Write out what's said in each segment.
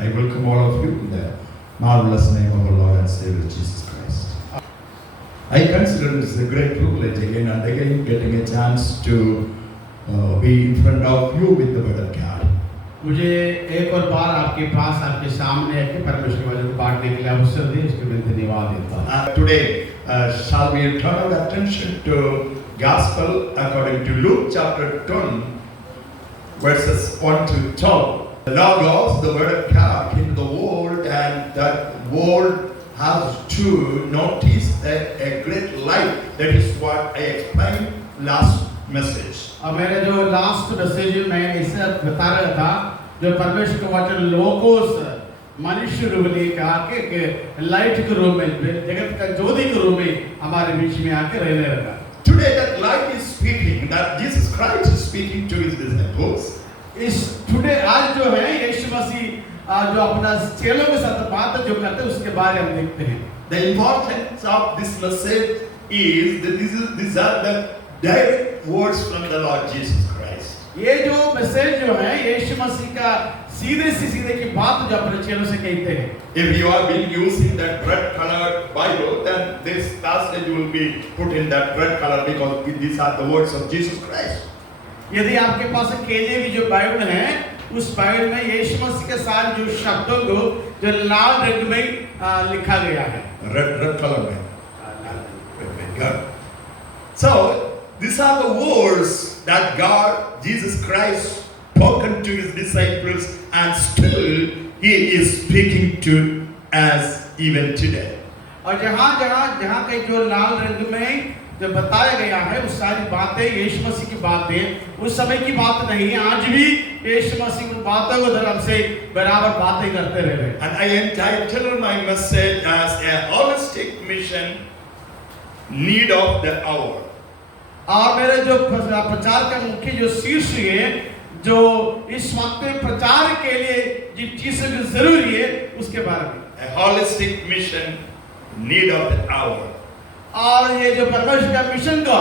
I welcome all of you in the marvelous name of our Lord and Savior Jesus Christ. I consider this a great privilege again and again getting a chance to be in front of you with the word of God. मुझे एक और बार आपके पास आपके सामने आके परमेश्वर के वचन को बांटने के लिए अवसर दिया, इसके लिए धन्यवाद देता हूँ। Today, shall we turn our attention to Gospel according to Luke chapter 10, verses 1 to 12. The Logos, the word of God, came to the world, and that world has to notice a great light. That is what I explained last message. अब मेरे जो last message में इसे बता रहा था, जो परमेश्वर का वचन लोगोस मनुष्य रूप लेकर आके लाइट के रूप में, जगत का ज्योति के रूप में हमारे बीच में आके रहने लगा। Today that light is speaking, that Jesus Christ is speaking to his disciples. इस टुडे आज जो है यीशु मसीह जो अपना चेलों के साथ बात जो करते हैं उसके बारे में हम देखते हैं। The importance of this message is that these are the direct words from the Lord Jesus Christ. ये जो मैसेज जो है यीशु मसीह का सीधे की बात जो अपने चेलों से कहते हैं। If you have been using that red colored Bible, then this passage will be put in that red color because these are the words of Jesus Christ. यदि आपके पास केजेवी जो बाइबल है, उस बाइबल में यीशु मसीह के सारे जो शब्दों को जो लाल रंग में लिखा गया है। Red color में। Good. So these are the words that God, Jesus Christ, spoken to his disciples, and still he is speaking to us even today. और जहाँ कहीं जो लाल रंग में जो बताया गया है, उस सारी बातें यीशु मसीह की बातें, उस समय की बात नहीं है, आज भी यीशु मसीह की बातों को धर्म से बराबर बातें करते रहे। And I entitled my message as a holistic mission, need of the hour. और मेरे जो प्रचार का मुख्य जो शीर्ष है, जो इस वक्त में प्रचार के लिए जिन चीजों की जरूरी है, उसके बारे में। A holistic mission, need of the hour. और ये जो परमेश्वर का मिशन का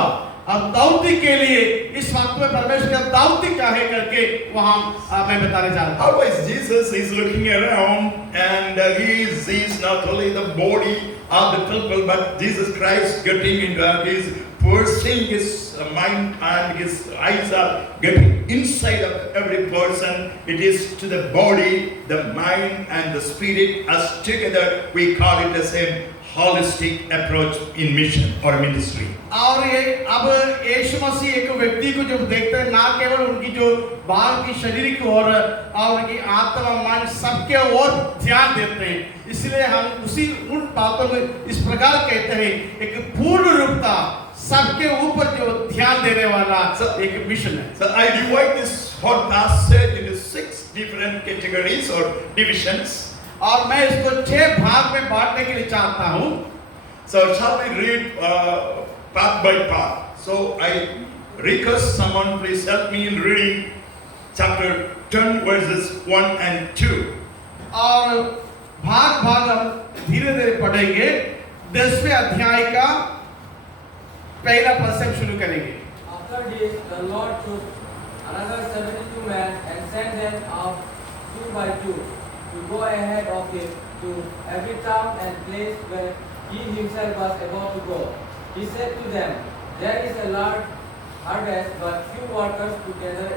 अब दाऊदी के लिए इस वक्त में परमेश्वर का दाऊदी क्या है करके वहाँ मैं बताने जा रहा हूँ। Always Jesus is looking around and he sees not only the body of the temple, but Jesus Christ getting into his pursuing his mind, and his eyes are getting inside of every person. It is to the body, the mind and the spirit as together we call it as a holistic approach in mission or ministry. और ये अब यीशु मसीह एक व्यक्ति को जब देखते हैं, ना केवल उनकी जो बाहर की शरीर की ओर और उनकी आत्मा मन सबके ओर ध्यान देते हैं, इसलिए हम उसी उन बातों में इस प्रकार कहते हैं, एक पूर्ण रूपता सबके ऊपर जो ध्यान देने वाला एक मिशन है। So I divide this whole passage into 6 different categories or divisions. और मैं इसको 6 भाग में बांटने के लिए चाहता हूँ। So shall we read part by part? So I request someone please help me in reading chapter 10 verses 1 and 2. और भाग हम धीरे पढ़ेंगे। 10वें अध्याय का पहला पद से शुरू करेंगे। After this, the Lord chose another 72 men and sent them out 2 by 2 to go ahead of him to every town and place where he himself was about to go. He said to them, "There is a large harvest, but few workers together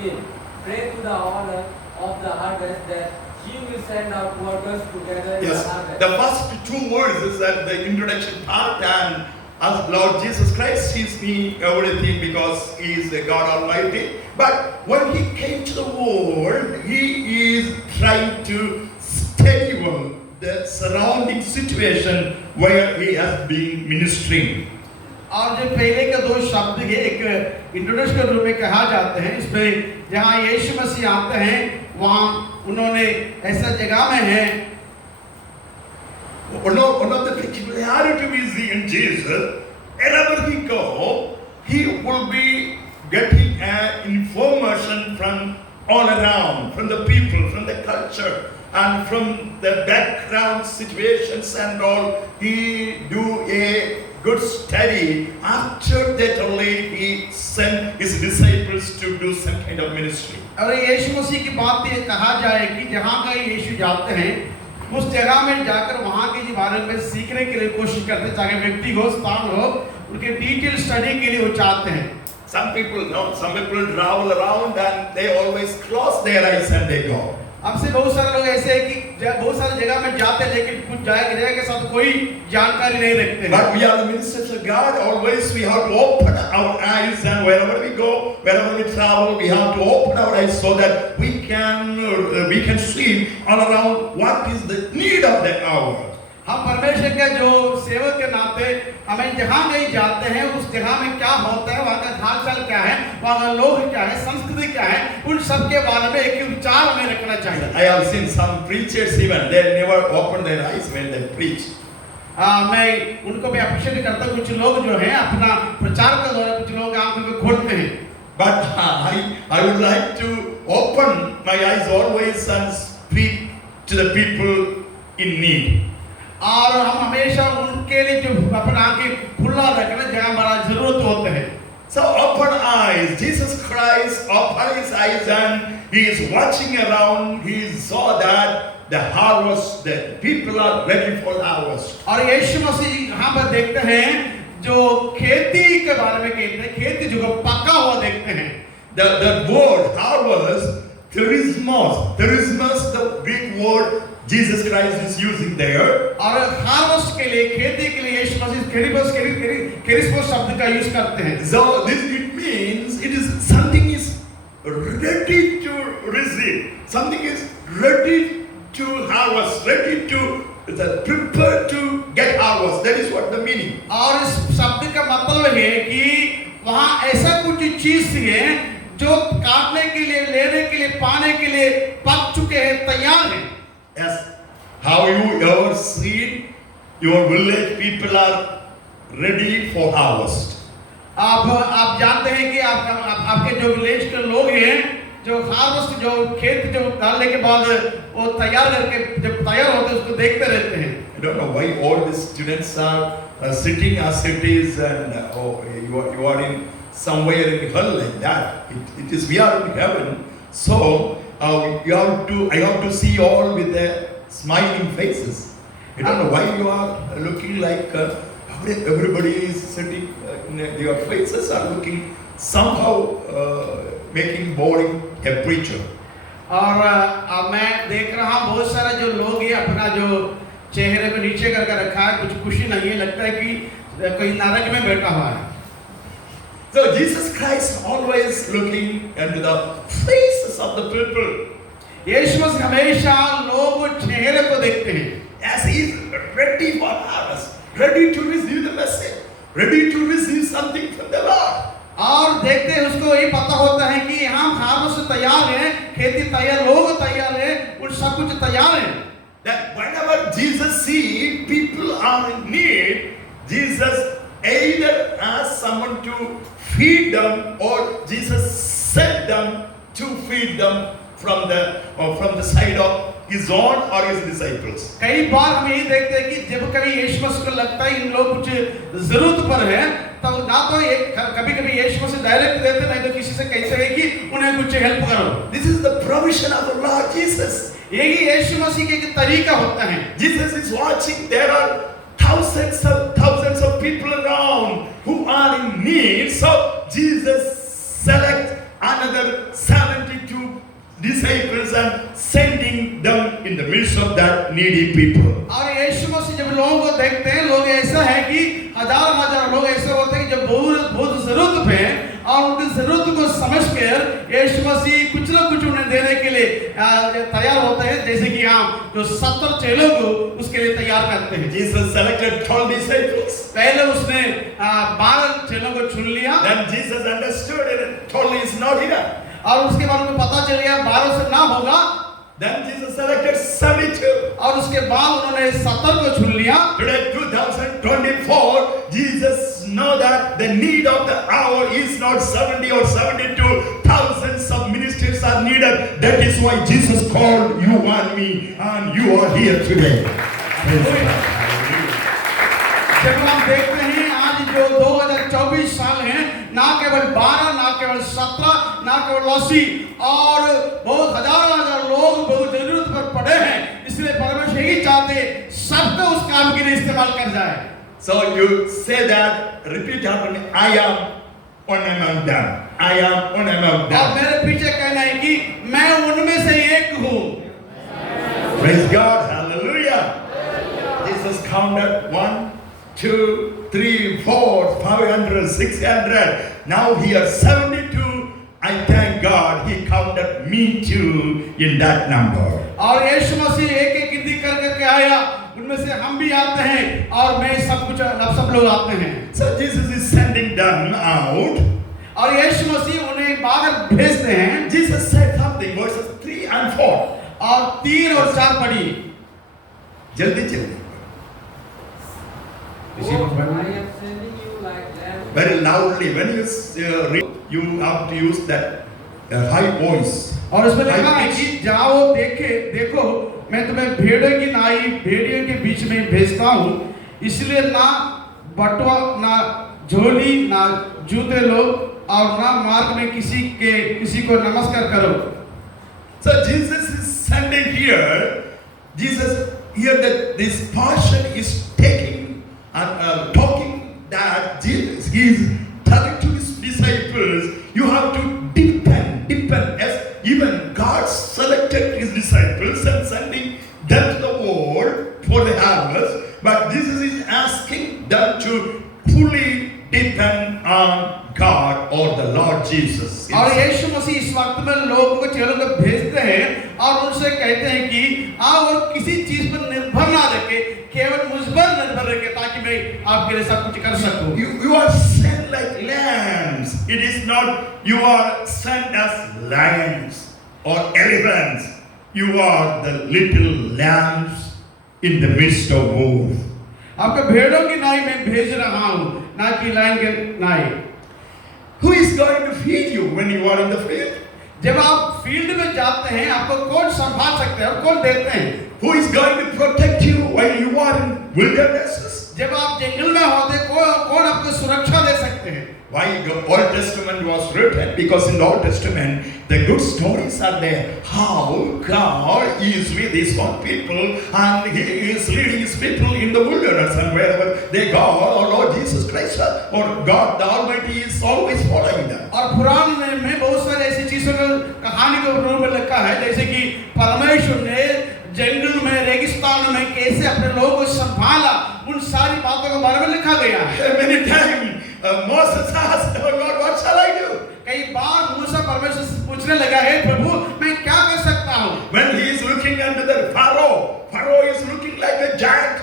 in. Pray to the owner of the harvest that he will send out workers together in Yes, the harvest." the first 2 words is that the introduction part, and as Lord Jesus Christ sees me everything because he is the God Almighty. But when he came to the world, he is trying to stable the surrounding situation where he has been ministering. और जो पहले के 2 शब्द है, एक इंट्रोडक्शन के रूप में कहा जाते हैं, इसमें जहाँ यीशु मसीह आते हैं वहाँ उन्होंने ऐसा जगह में है। One of the peculiarities we see in Jesus, wherever he go, he will be getting an information from all around, from the people, from the culture, and from the background situations and all. He do a good study. After that only he sent his disciples to do some kind of ministry. और यीशु मसीह की बात ये कहा जाए कि जहाँ कहीं यीशु जाते हैं उस जगह में जाकर वहाँ के बारे में सीखने के लिए कोशिश करते हैं, चाहे व्यक्ति हो स्थान हो, उनके डिटेल स्टडी के लिए वो चाहते हैं। Some people travel around and they always close their eyes and they go. हमसे बहुत सारे लोग ऐसे हैं कि बहुत सारी जगह में जाते हैं लेकिन कुछ जगह के साथ कोई जानकारी नहीं रखते। But we are the ministers of God. Always we have to open our eyes, and wherever we go, wherever we travel, we have to open our eyes so that we can see all around what is the need of the hour. हम परमेश्वर के जो सेवक के नाते हमें जहाँ कहीं जाते हैं उस जगह में क्या होता है, वहाँ का हालचाल क्या है, वहाँ का लोग क्या है, संस्कृति क्या है, उन सब के बारे में एक विचार हमें रखना चाहिए। I have seen some preachers even they never open their eyes when they preach. मैं उनको भी अप्रिशिएट करता हूँ। कुछ लोग जो हैं अपना प्रचार के दौरान कुछ लोग आंखों को खोलते हैं। But I would like to open my eyes always and speak to the people in need. और हम हमेशा उनके लिए जो अपना आंखें खुला रखना जहाँ हमारा जरूरत होता है। So open eyes. Jesus Christ opened his eyes and he is watching around. He saw that the harvest, the people are ready for harvest. और यीशु मसीह यहाँ पर देखते हैं जो खेती के बारे में कहते हैं, खेती जो पका हुआ देखते हैं। The word harvest, charismos, the Greek word Jesus Christ is using there. और हार्वेस्ट के लिए, खेती के लिए यीशु मसीह केरिस्मस शब्द का यूज करते हैं। So this it means it is something is ready to receive, something is ready to harvest, ready to prepare to get harvest. That is what the meaning. और इस शब्द का मतलब है कि वहाँ ऐसा कुछ चीज है जो काटने के लिए, लेने के लिए, पाने के लिए पक चुके हैं, तैयार हैं। Yes. How you ever seen your village people are ready for harvest? आप जानते हैं कि आपके जो विलेज के लोग हैं जो हार्वेस्ट जो खेत जो डालने के बाद वो तैयार करके जब तैयार होते हैं उसको देखते रहते हैं। I don't know why all the students are sitting as it is and you are in somewhere in hell like that. It is we are in heaven, so I have to see all with their smiling faces. I don't know why you are looking like everybody is sitting. Your faces are looking somehow making boring a preacher. और मैं देख रहा हूँ बहुत सारे जो लोग हैं अपना जो चेहरे को नीचे करके रखा है, कुछ खुशी नहीं है, लगता है कि कोई नरक में बैठा हुआ है। So Jesus Christ always looking into the faces of the people. यीशु मसीह हमेशा लोगों चेहरे को देखते हैं। As he is ready for harvest, ready to receive the message, ready to receive something from the Lord. और देखते हैं उसको ये पता होता है कि हम हार्वेस्ट तैयार हैं, खेती तैयार, लोग तैयार हैं, उन सब कुछ तैयार हैं। That whenever Jesus see people are in need, Jesus either ask someone to feed them or Jesus sent them to feed them from the side of his own or his disciples. कई बार हम यही देखते हैं कि जब कभी यीशु मसीह को लगता है इन लोग कुछ जरूरत पर है तो ना तो कभी-कभी यीशु मसीह डायरेक्ट देते नहीं तो किसी से कहते हैं कि उन्हें कुछ हेल्प करो। This is the provision of the Lord Jesus. यही यीशु मसीह के तरीका होता है। Jesus is watching. There are thousands of people around who are in need. So Jesus select another 72 disciples and sending them in the midst of that needy people. और यीशु मसीह जब लोगों को देखते हैं, लोग ऐसा है कि हजार लोग ऐसे होते हैं कि जब बहुत जरूरत है और उनकी जरूरत को समझकर यीशु मसीह कुछ ना कुछ उन्हें देने के लिए तैयार होते हैं, जैसे कि हम जो 70 चेलों को उसके लिए तैयार करते हैं। Jesus selected 12 disciples. पहले उसने 12 चेलों को चुन लिया। Then Jesus understood it. 12 is not enough. और उसके बाद में पता चल गया 12 से ना होगा। Then Jesus selected 72. और उसके बाद उन्होंने 70 को चुन लिया। Today 2024, Jesus know that the need of the hour is not 70 or 72. Thousands of ministers are needed. That is why Jesus called you and me, and you are here today. जब हम देखते हैं आज जो 2024 साल हैं, ना केवल 12, ना केवल 17, ना केवल 80 और बहुत हजार लोग बहुत जरूरत पर पड़े हैं। इसलिए परमेश्वर यही चाहते सबको उस काम के लिए इस्तेमाल कर जाए। So you say that, repeat after me, I am one among them. I am one among और them. मेरे पीछे कहना है कि मैं उनमें से एक हूँ। Praise God, hallelujah. Jesus counted 1, 2, 3, 4, 500, 600. Now here 72. I thank God He counted me too in that number. और यीशु मसीह एक एक गिनती कर करके आया, उनमें से हम भी आते हैं और मैं सब लोग आते हैं। So Jesus is sending them out. और यीशु मसीह उन्हें बाहर भेजते हैं। Jesus said something, verses 3 and 4. और 3 और 4 पढ़िए। जल्दी जल्दी. Go, I am sending you like lambs. Very loudly. When you read, you have to use that high voice. और उसमें लिखा High है pitch. कि जाओ देखो मैं तुम्हें भेड़ों की नाई भेड़ियों के बीच में भेजता हूँ, इसलिए ना बटुआ ना झोली ना जूते लो और ना मार्ग में किसी को नमस्कार करो। So Jesus is sending here. Jesus here that this portion is taking and talking that Jesus is telling to his disciples, you have to depend as even God selected his disciples and sending them to the world for the harvest, but Jesus is asking them to fully depend on God or the Lord Jesus. और यीशु मसीह इस वक्त में लोगों को चेलों को भेजते हैं और उनसे कहते हैं कि आप और किसी चीज पर निर्भर ना रखे, केवल मुझ पर निर्भर रखे ताकि मैं आपके लिए सब कुछ कर सकूं। You are sent like lambs. It is not you are sent as lions or elephants. You are the little lambs in the midst of wolves. आपको भेड़ों की नाई में भेज रहा हूँ, ना कि लायन के नाई। Who is going to feed you when you are in the field? जब आप फील्ड में जाते हैं, आपको कौन संभाल सकते हैं और कौन देते हैं? Who is going to protect you while you are in wildernesses? जब आप जंगल में होते कौन आपको सुरक्षा दे सकते हैं? Why the Old Testament was written? Because in the Old Testament, the good stories are there. How God is with His own people and He is leading His people in the wilderness, and wherever they go, our Lord Jesus Christ or God the Almighty is always following them. और पुराण में बहुत सारे ऐसी चीजों को कहानी के रूप में लिखा है, जैसे कि परमेश्वर ने जंगल में रेगिस्तान में कैसे अपने लोगों को संभाला, उन सारी बातों के बारे में लिखा गया है। Many times Moses asked, "Oh God, what shall I do?" कई बार मूसा परमेश्वर से पूछने लगा है, प्रभु मैं क्या कर सकता हूँ? When he is looking under the Pharaoh is looking like a giant.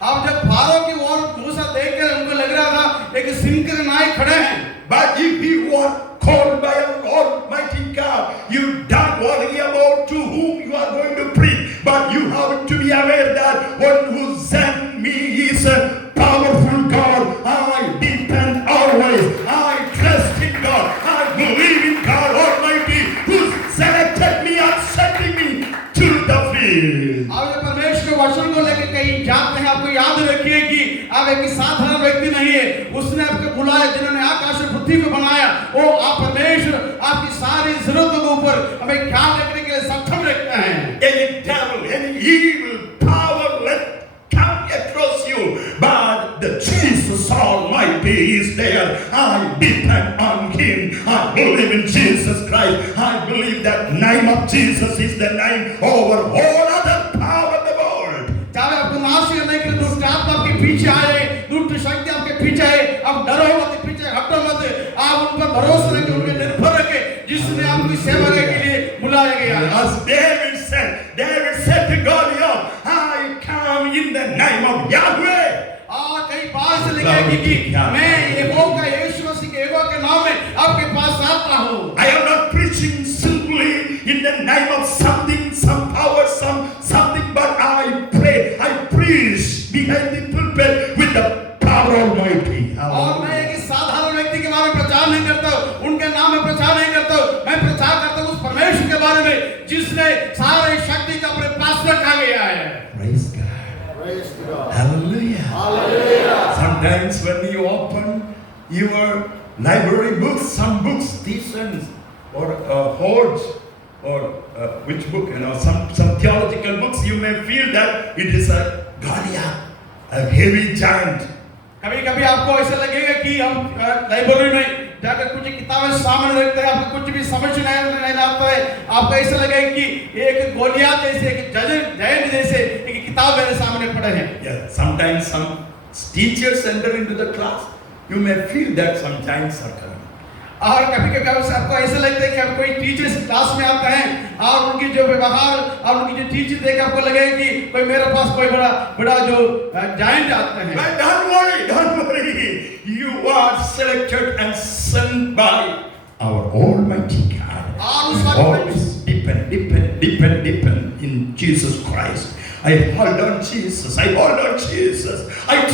अब जब फारो की ओर मूसा देखकर उनको लग रहा था एक सिंह के नाई खड़े हैं। But if you are called by an Almighty God, you don't worry about to whom you are going to preach, but you have to be aware that one who sent me is a powerful God. I depend always. I trust in God. I believe in God Almighty who selected me and sending me to the field. अब जब परमेश्वर के वचन को लेकर कहीं जाते हैं, आपको याद रखिए कि आप एक साधारण व्यक्ति नहीं है, उसने आपको बुलाया, जिन्होंने आकाश और पृथ्वी को बनाया, वो आप परमेश्वर आपकी सारी जरूरतों के ऊपर हमें ख्याल रखने के लिए सक्षम रखते हैं। Any devil, any evil power let come across you, but the Jesus Almighty is there. I depend on Him. I believe in Jesus Christ. I believe that name of Jesus is the name over all other power in the world. चाहे आपको नाश करने के लिए दुष्ट आत्मा आपके पीछे आए, दुष्ट शक्ति आपके पीछे आए, आप डरो मत, पीछे हटो मत, आप उन पर भरोसा रखें, उन पर निर्भर रखें, जिसने आपकी सेवा के लिए बुलाया गया है। As David said to Goliath, I come in the name of Yahweh. कई बार से लिखा है कि मैं यहोवा का यीशु मसीह के यहोवा के नाम में आपके पास आता हूँ। I am not preaching simply in the name of something, some power, something, but I pray, I preach behind the pulpit with the power Almighty. और मैं एक साधारण व्यक्ति के बारे में प्रचार नहीं करता हूँ, उनके नाम में प्रचार नहीं करता हूँ, मैं प्रचार करता हूँ उस परमेश्वर के बारे में जिसने सारे शक्ति का अपने पास रखा गया है। Praise God. Hallelujah. Sometimes when you open your library books, some books, Theses or Hodge or which book, some theological books, you may feel that it is a Goliath, a heavy giant. कभी कभी आपको ऐसा लगेगा कि हम लाइब्रेरी में जाकर कुछ किताबें सामने रखते हैं, आपको कुछ भी समझ नहीं आता है, आपको ऐसा लगेगा कि एक गोलियात जैसे, एक जायंट जैसे एक किताब मेरे सामने पड़े हैं. Yeah, sometimes some teachers enter into the class, you may feel that some giants are coming. और कभी कभी आपको ऐसा लगता है कि अब कोई टीचर्स क्लास में आते हैं और उनकी जो व्यवहार और उनकी जो टीचिंग देख आपको लगेगा कि कोई मेरे पास कोई बड़ा जो जायंट आते हैं. But don't worry. You are selected and sent by our Almighty God. Always depend in Jesus Christ. I hold on Jesus. I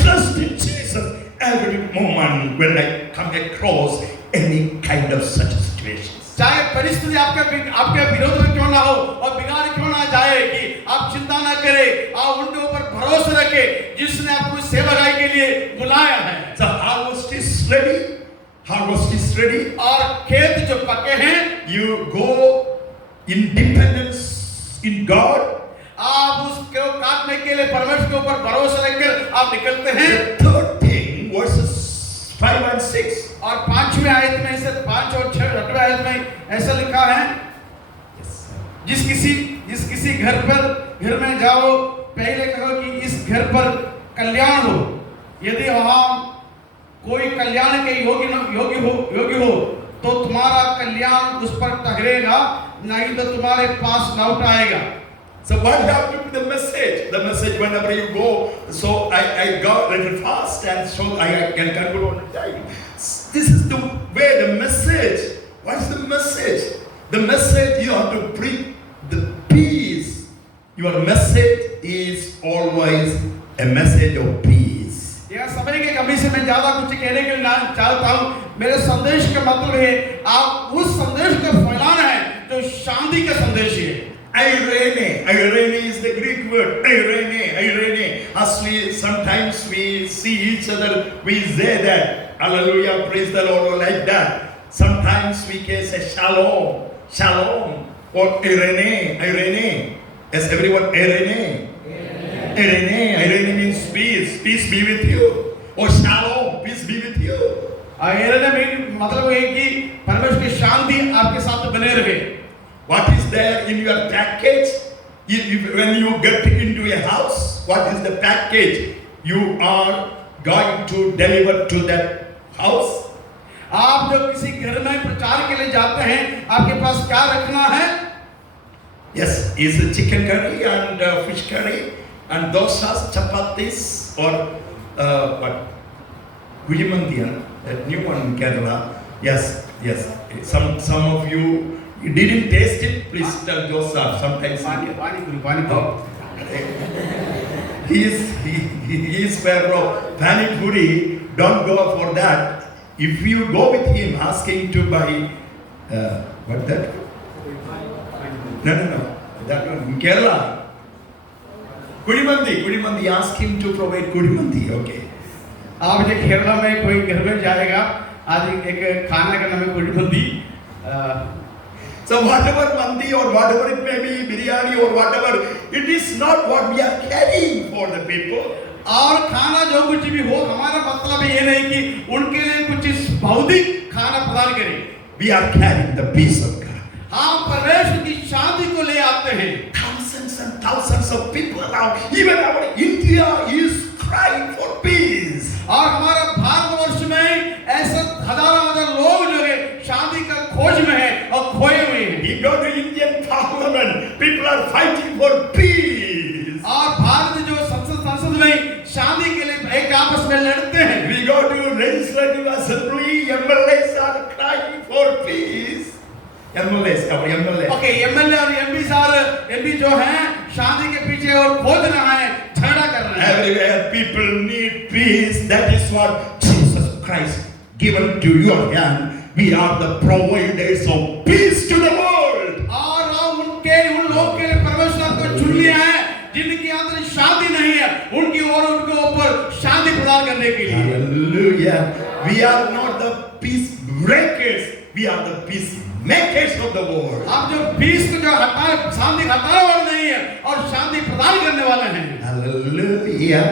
trust in Jesus every moment when I come across any kind of such situations. चाहे परिस्थिति आपके विरोध में क्यों ना हो और बिगाड़ क्यों ना जाए, कि आप चिंता ना करें, आप उनके ऊपर भरोसा रखें जिसने आपको सेवकाई के लिए बुलाया है. The harvest is ready. और खेत जो पके हैं, You go in dependence in God. आप उसको काटने के लिए परमेश्वर के ऊपर भरोसा रखकर आप निकलते हैं. The third thing, verses 5 and 6. और 5वें आयत में से 5 और 6वें आयत में ऐसा लिखा है, जिस किसी घर में जाओ, पहले कहो कि इस घर पर कल्याण हो. यदि वहाँ कोई कल्याण के योग्य हो तो तुम्हारा कल्याण उस पर ठहरेगा, नहीं तो तुम्हारे पास लौट आएगा. So what happened to the message? The message whenever you go, so I got a little fast and so I can conclude on the time. This is the way, the message. What is the message? The message you have to bring the peace. Your message is always a message of peace. यह समय के कमी से मैं ज्यादा कुछ कहने के लिए ना चाहता हूँ. मेरे संदेश का मतलब है आप उस संदेश को फैलाना है जो शांति का संदेश है. Irene is the Greek word. Irene. As we sometimes see each other, we say that hallelujah, praise the Lord, or like that. Sometimes we can say shalom, or Irene. Yes, everyone, Irene means peace be with you. Or shalom, peace be with you. Irene में मतलब है कि परमेश्वर की शांति आपके साथ बने रहे. What is there in your package? When you get into a house, what is the package you are going to deliver to that house? आप जब किसी घर में प्रचार के लिए जाते हैं, आपके पास क्या रखना है? Yes, is a chicken curry and fish curry and dosas, chapatis or what? Gujimandian, a new one in Kerala. Yes. Some of you didn't taste it. Please tell Joseph. Sometimes he is Pharaoh. Pani Puri. Don't go for that. If you go with him, asking to buy what that? No. That one in Kerala. Kudimandi. Ask him to provide Kudimandi. Okay. आप जब केरला में कोई घर में जाएगा, आज एक खाना का नाम है कुड़ीमंदी. So whatever mandi or whatever it may be, biryani or whatever, it is not what we are carrying for the people. और खाना जो कुछ भी हो, हमारा मतलब ये नहीं कि उनके लिए कुछ भौतिक खाना प्रदान करें. We are carrying the peace of God. हम परमेश्वर की शांति को ले आते हैं. Thousands and thousands of people now, even our India is crying for peace. और हमारा भारतवर्ष में ऐसे हजार लोग जो है शांति का खोज में है और खोए हुए हैं. You go to Indian Parliament, people are fighting for peace. और भारत जो संसद में शांति के लिए एक आपस में लड़ते हैं. We go to Legislative Assembly, MLAs are crying for peace. MLAs. Okay, MLA और MP जो हैं शांति के पीछे और खोज रहा है, झगड़ा कर रहे हैं. Everywhere people need peace. That is what Jesus Christ given to your hand. We are the providers of peace to the world. और उन लोग के लिए परमेश्वर को चुन लिया है जिनके अंदर शांति नहीं है, उनके ऊपर शांति प्रदान प्रदान करने के लिए। Hallelujah. We are not the peace breakers. We are the peace makers of the world. आप जो पीस को जो हटाए, शांति हटाने वाले नहीं है और शांति प्रदान करने वाले हैं। Hallelujah.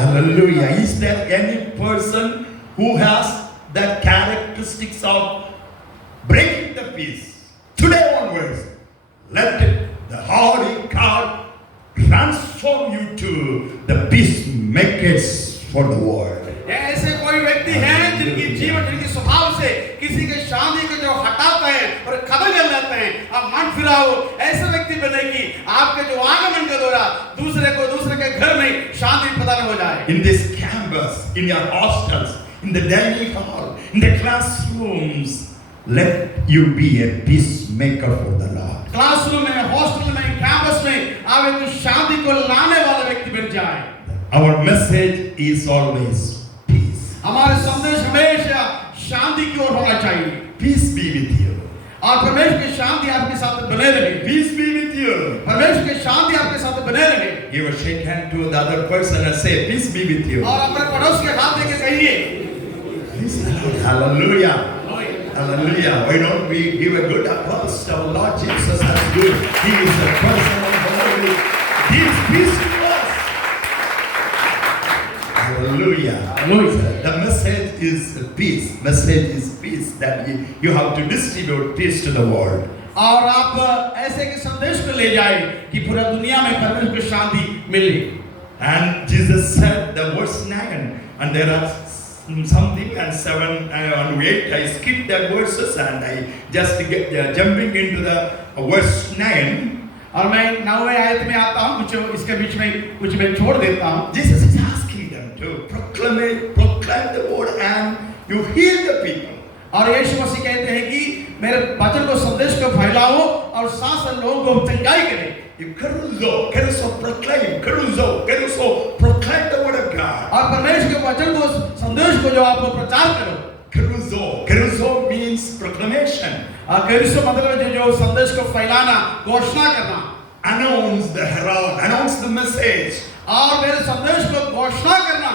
Hallelujah. Is there any person who has that characteristics of breaking the peace? Today onwards, let the Holy God transform you to the peacemakers for the world. ऐसे कोई व्यक्ति हैं जिनकी जीवन, जिनके स्वभाव से किसी के शांति को जो हटाते हैं और खत्म कर देते हैं, अब मन फिराओ ऐसे व्यक्ति बने कि आपके जो आगमन के दौरान दूसरे के घर में शांति प्रदान हो जाए। In this campus, in your hostels, in the dining hall, in the classrooms, let you be a peacemaker for the Lord. Classroom में, हॉस्टल में, कैंपस में आप एक शांति को लाने वाला व्यक्ति बन जाए। Our message is always peace. हमारे संदेश हमेशा शांति की ओर होना चाहिए। Peace be with you. और परमेश्वर की शांति आपके साथ बने रहे। Peace be with you. परमेश्वर की शांति आपके साथ बने रहे। Give a shake hand to the other person and say, peace be with you. और अपने पड़ोस के हाथ देके कहिए, Praise the Lord. Hallelujah. Hallelujah. Why don't we give a good applause to our Lord Jesus as good? He is the person of glory. He is peace to us. Hallelujah. Hallelujah. The message is peace. Message is peace, that you have to distribute peace to the world. और आप ऐसे के संदेश को ले जाए कि पूरा दुनिया में परमेश्वर की शांति मिले। And Jesus said the verse 9, and there are something and 7 and 8. I skipped that verses and I just get jumping into the verse 9. और मैं 9वें आयत में आता हूँ, कुछ इसके बीच में कुछ मैं छोड़ देता हूँ। Jesus is asking them to proclaim the word and you heal the people. और यीशु मसीह कहते हैं कि मेरे वचन को, संदेश को फैलाओ और साथ साथ लोगों को चंगाई करें। You keruso, proclaim the word of God. और परमेश्वर के वचन को, संदेश को जो आप प्रचार करो। Keruso means proclamation. केरिसो मतलब है जो संदेश को फैलाना, घोषणा करना। Announce the herald, announce the message. और मेरे संदेश को घोषणा करना।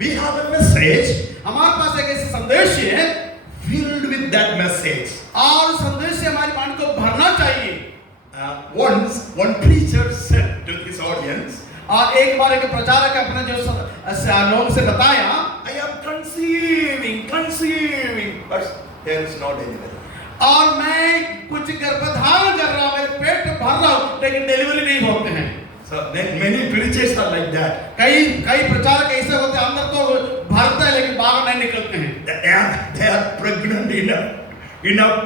We have a message हमारे पास एक ऐसा संदेश है, filled with that message. और संदेश से हमारे मन को भरना चाहिए। Once one preacher said to his audience, और एक बार एक प्रचारक अपने जो लोगों से बताया, I am conceiving, but there is no delivery. और मैं कुछ गर्भधारण कर रहा हूँ, मेरे पेट भर रहा हूँ, लेकिन डिलीवरी नहीं होते हैं। So then many preachers are like that. कई प्रचारक ऐसे होते हैं, अंदर तो भरते हैं लेकिन बाहर नहीं निकलते हैं। They are pregnant enough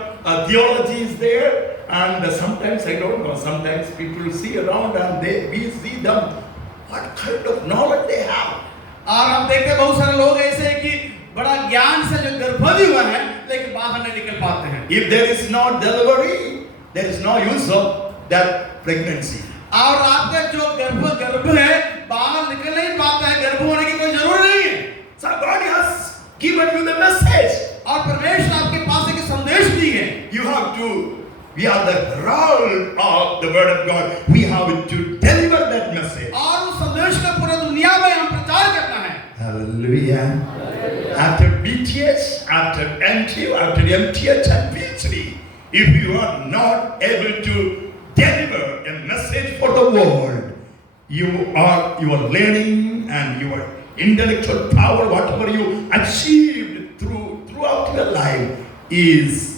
theology is there. And sometimes I don't know, sometimes people see around and we see them, what kind of knowledge they have. और हम देखते हैं बहुत सारे लोग ऐसे हैं कि बड़ा ज्ञान से जो गर्भवती हुआ है लेकिन बाहर नहीं निकल पाते हैं। If there is no delivery, there is no use of that pregnancy. और आपका जो गर्भ है बाहर निकल नहीं पाता है, गर्भ होने की कोई जरूरत नहीं है। So God has given you the message. और परमेश्वर आपके पास एक संदेश दी है। You have to. We are the herald of the word of God. We have to deliver that message. और उस संदेश को पूरी दुनिया में हम प्रचार करना है। Hallelujah. After BTS, after NTU, after MTH and PhD, if you are not able to deliver a message for the world, your learning and your intellectual power, whatever you achieved throughout your life is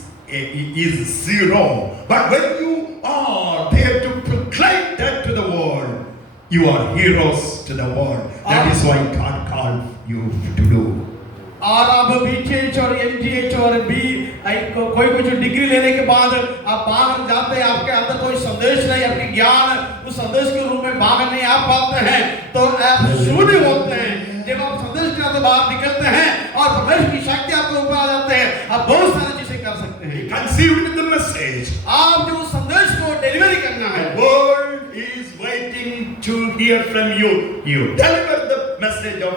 zero. But when you are there to proclaim that to the world, you are heroes to the world. That is why God called you to do. और आप BTH और MTH और कोई कुछ डिग्री लेने के बाद आप बाहर जाते हैं, आपके अंदर कोई संदेश नहीं, आपके ज्ञान उस संदेश के रूप में बाहर नहीं आ पाते हैं, तो आप शून्य होते हैं। जब आप संदेश के अंदर बाहर निकलते हैं और परमेश्वर की शक्ति आपके ऊपर आ जाते हैं, आप बहुत सारी चीजें कर सकते हैं। Conceived with the message. आप जो संदेश को डिलीवरी करना है, The world is waiting to hear from you. You deliver the message of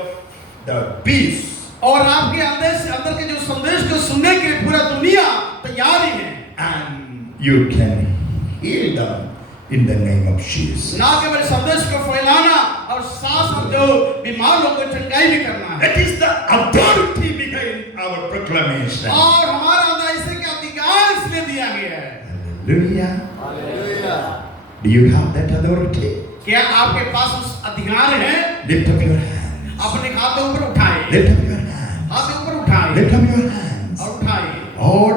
the peace. और आपके अंदर के जो संदेश को सुनने के लिए पूरा दुनिया तैयार ही है। And you can heal them in the name of Jesus. ना केवल संदेश को फैलाना और साथ साथ जो बीमार लोगों को चंगाई भी करना है। That is the authority behind our proclamation. और हमारा अंदर इसे क्या अधिकार इसलिए दिया गया है। Hallelujah. Do you have that authority? क्या आपके पास उस अधिकार है? Lift up your hands. अपने हाथ ऊपर उठाए। Lift up your hands. हाथ ऊपर उठाए। Lift up your hands. और उठाए। Oh,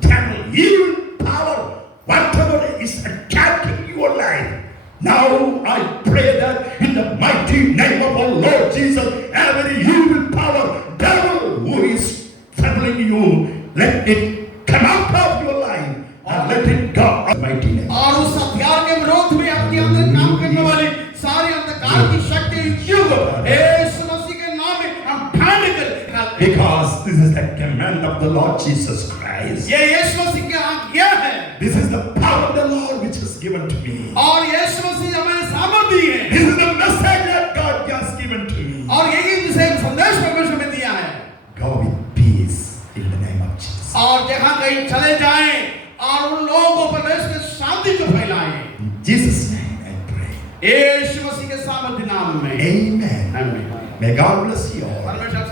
devil, evil power, whatever is attacking your life. Now I pray that in the mighty name of our Lord Jesus, every evil power, devil who is troubling you, let it come out of your life and let it go. Mighty name. और उस हथियार के विरोध में आपके अंदर काम करने वाली सारी अंधकार की शक्ति युग यीशु मसीह के नाम में हम ठान कर निकालते हैं। Because this is the command of the Lord Jesus Christ. ये यीशु मसीह की आज्ञा है। This is the power of the Lord which is given to me. और यीशु मसीह हमें सामर्थ्य दी है। This is the message that God has given to me. और यही जिसे संदेश परमेश्वर में दिया है। Go with peace in the name of Jesus. और जहाँ कहीं चले जाएं और उन लोगों को परमेश्वर की शांति को फैलाएं। In Jesus' name I pray. यीशु मसीह के सामर्थ्य नाम में। Amen. आमीन। May God bless you all. परमेश्वर